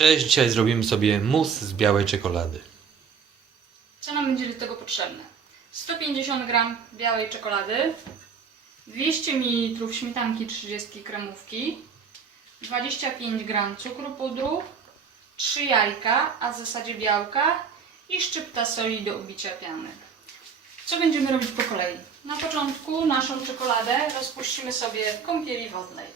Cześć, dzisiaj zrobimy sobie mus z białej czekolady. Co nam będzie do tego potrzebne? 150 g białej czekolady, 200 ml śmietanki 30 kremówki, 25 g cukru pudru, 3 jajka, a w zasadzie białka i szczypta soli do ubicia piany. Co będziemy robić po kolei? Na początku naszą czekoladę rozpuścimy sobie w kąpieli wodnej.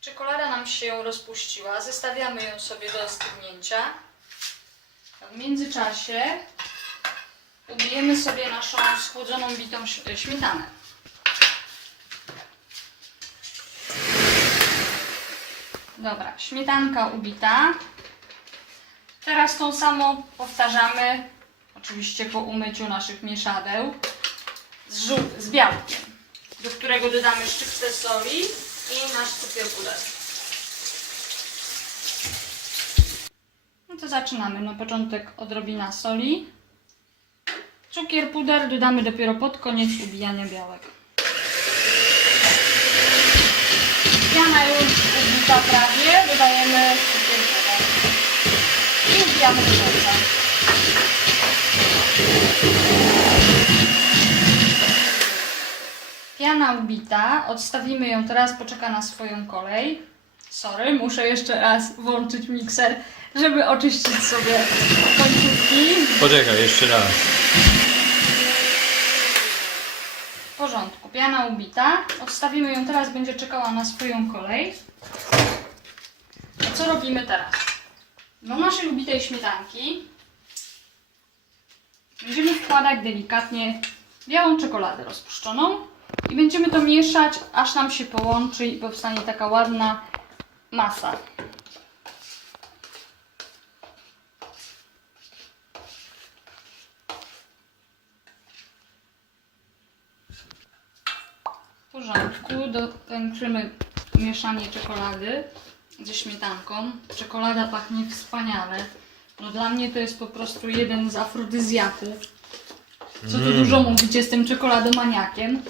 Czekolada nam się rozpuściła, zestawiamy ją sobie do ostygnięcia. W międzyczasie ubijemy sobie naszą schłodzoną bitą śmietanę. Dobra, śmietanka ubita. Teraz tą samą powtarzamy, oczywiście po umyciu naszych mieszadeł, z, żół- z białkiem, do którego dodamy szczyptę soli i nasz cukier puder. No to zaczynamy. Na początek odrobina soli. Cukier puder dodamy dopiero pod koniec ubijania białek. Piana już ubita prawie, dodajemy cukier puder. I ubijamy do końca. Piana ubita, odstawimy ją teraz, poczeka na swoją kolej. Sorry, muszę jeszcze raz włączyć mikser, żeby oczyścić sobie końcówki. Poczekaj, jeszcze raz. W porządku, piana ubita. Odstawimy ją teraz, będzie czekała na swoją kolej. A co robimy teraz? Do naszej ubitej śmietanki będziemy wkładać delikatnie białą czekoladę rozpuszczoną i będziemy to mieszać, aż nam się połączy i powstanie taka ładna masa. W porządku, dokończymy mieszanie czekolady ze śmietanką. Czekolada pachnie wspaniale. No dla mnie to jest po prostu jeden z afrodyzjaków. Co tu dużo mówić, jestem czekoladomaniakiem.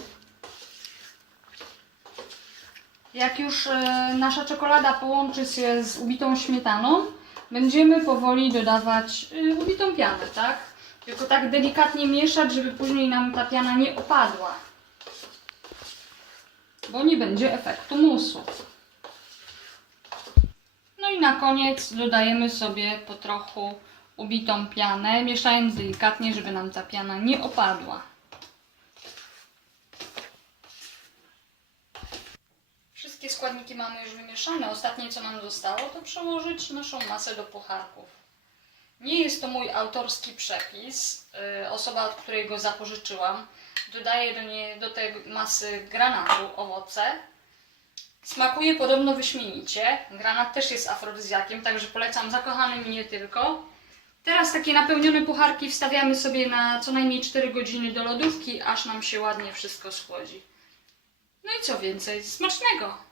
Jak już e, nasza czekolada połączy się z ubitą śmietaną, będziemy powoli dodawać e, ubitą pianę, tak? Tylko tak delikatnie mieszać, żeby później nam ta piana nie opadła bo nie będzie efektu musu. No i na koniec dodajemy sobie po trochu ubitą pianę, mieszając delikatnie, żeby nam ta piana nie opadła. Wszystkie składniki mamy już wymieszane. Ostatnie co nam zostało to przełożyć naszą masę do pucharków. Nie jest to mój autorski przepis. Yy, Osoba, od której go zapożyczyłam, dodaje do, nie, do tej masy granatu, owoce. Smakuje podobno wyśmienicie. Granat też jest afrodyzjakiem, także polecam zakochanym i nie tylko. Teraz takie napełnione pucharki wstawiamy sobie na co najmniej 4 godziny do lodówki, aż nam się ładnie wszystko schłodzi. No i co więcej, smacznego!